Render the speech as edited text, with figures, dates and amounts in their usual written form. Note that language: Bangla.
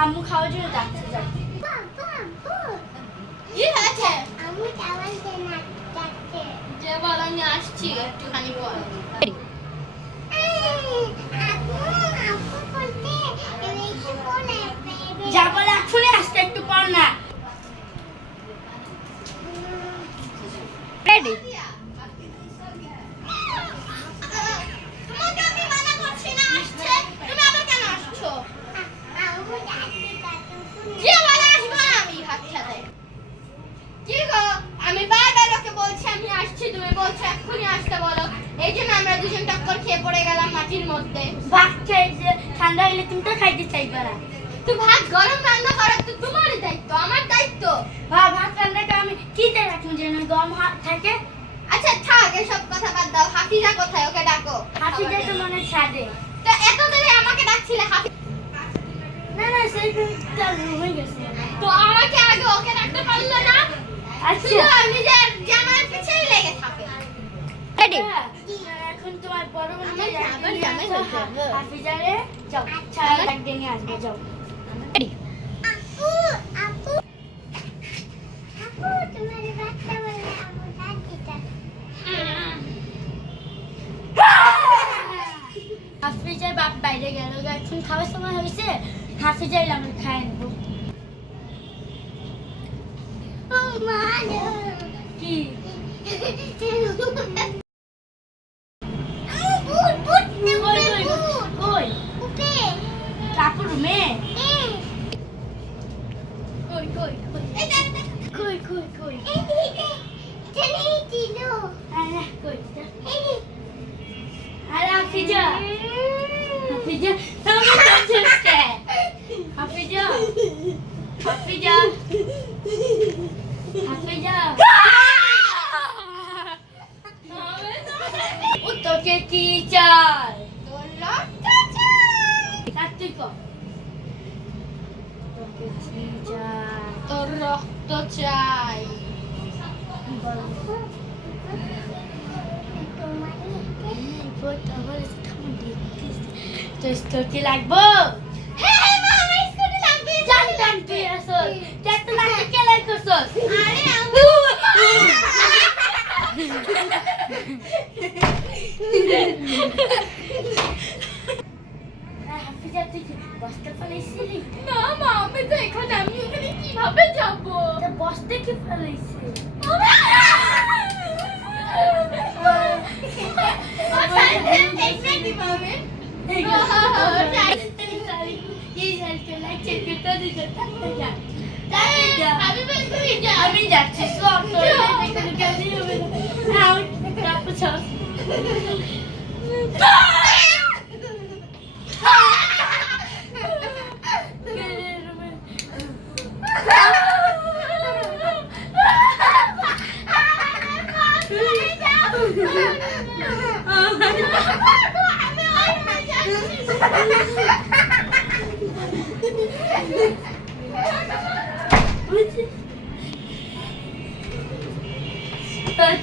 আম্মু খাওয়ার জন্য যাচ্ছে যাও। কি হয়েছে? আম্মু চাওয়াল দেনা যাচ্ছে। যে বল আমি আসছি একটুখানি পর। আপু বলতে একটু পরে যা বলে এখনই আসতে, একটু পর না। রেডি? তোমাকে আমি মানা করছি না আসছে, তুমি আবার কেন আসছো? আম্মু যাচ্ছে কাটু। যে বলে আসবো না আমি হাত খেতে। কি গো, আমি বারবার ওকে বলছি আমি আসছি, তুমি বলছো এক্ষুনি আসতে বলো। এই জন্য আমরা দুজন টক্কর খেয়ে পড়ে গেলাম মাটির মধ্যে। ভাত খেয়ে যে ঠান্ডা হইলে তুমি তো খাইতে চাইবে না। তো ভাত গরম রান্না করা তো তোমারই দায়িত্ব, আমার দায়িত্ব। ভাত রান্নাটা আমি কিতে রাখবো যেন গরম থাকে। আচ্ছা থাক, এসব কথা বাদ দাও। হাফিজা কোথায়? ওকে ডাকো। হাফিজা তো মনে ছাদে। তো এত দেরি আমাকে ডাকছিলে হাফিজ? না না, সেই তার রুমে গেছে। তো আমাকে আগে ওকে ডাকতে পারলো না? আচ্ছা শুধু নিজের জামার পিছেই লেগে থাকে। রেডি? এখন তোমার বড় বোনকে আমার জামাই হতে হবে। হাফিজারে যাও, ছাড়া একদিন নিয়ে আসবে, যাও। রেডি? আপু আপু আপু তোমার বাচ্চা বলে আম্মু যাচ্ছে। হাফিজার বাপ বাইরে গেল, এখন খাওয়ার সময় হয়েছে। হাফিজার আমরা খাই নেবো। ও মা কি কই কাকুর রুমে? কই কই কই কই কই কই আরে কই আরে হাফিজা হাফিজা তুমি যাচ্ছকে হাফিজা হাফিজা হাফিজা তোকে কি চাই? তোর লজ্জা চাই। কার্তিক তোকে কি চাই? তোর রক্ত চাই। তোর কি লাগবো? হ্যাঁ মা, আমার স্কুটি লাগবে। জানতাম তুই আসল দেখতে লাগতে কে লাগছস? আরে আম্মু হাফিজা তুই কি বসতে ফেলেছিলি? না মা, আমি তো এখানে, আমি ওখানে কিভাবে যাব? তা বসতে কি ফেলেছি? আমি যাচ্ছি সব তোর